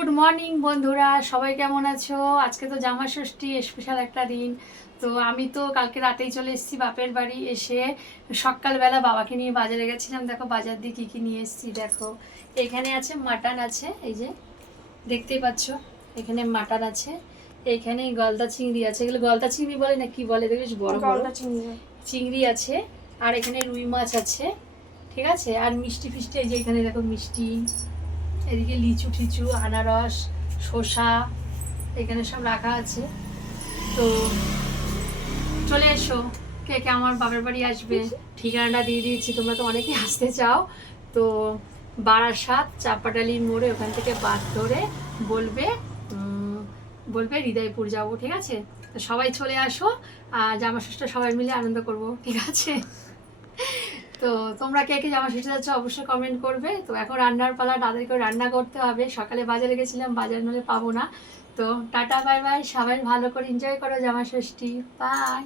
Good morning বন্ধুরা, সবাই কেমন আছো? আজকে তো জামা ষষ্ঠী, স্পেশাল একটা দিন। তো আমি তো কালকে রাতেই চলে এসেছি বাপের বাড়ি। এসে সকালবেলা বাবাকে নিয়ে বাজারে গেছিলাম। দেখো বাজার দিয়ে কী কী নিয়ে এসেছি। দেখো এখানে আছে মাটন আছে, এই যে দেখতেই পাচ্ছ, এখানে মাটন আছে। এইখানে গলদা চিংড়ি আছে, এগুলো গলদা চিংড়ি বলে না কি বলে, দেখো বড় বড় চিংড়ি আছে। আর এখানে রুই মাছ আছে, ঠিক আছে। আর মিষ্টি ফিষ্টি, এই যে এখানে দেখো মিষ্টি, এদিকে লিচু টিচু, আনারস, শসা এখানে সব রাখা আছে। তো চলে এসো, কে কে আমার বাপের বাড়ি আসবে। ঠিকানাটা দিয়ে দিয়েছি, তোমরা তো অনেকেই আসতে চাও। তো বারাসাত চাপাডালির মোড়ে, ওখান থেকে বাস ধরে বলবে বলবে হৃদয়পুর যাবো, ঠিক আছে। তো সবাই চলে আসো, আর জামা ষষ্ঠী সবাই মিলে আনন্দ করব, ঠিক আছে। তো তোমরা কে কে জামা ষষ্ঠী যাচ্ছ অবশ্যই কমেন্ট করবে। তো এখন রান্নার পালা, তাদেরকে রান্না করতে হবে। সকালে বাজারে গেছিলাম, বাজার নলে পাবো না। তো টাটা বাই বাই, সবাই ভালো করে এনজয় করো জামা ষষ্ঠী। বাই।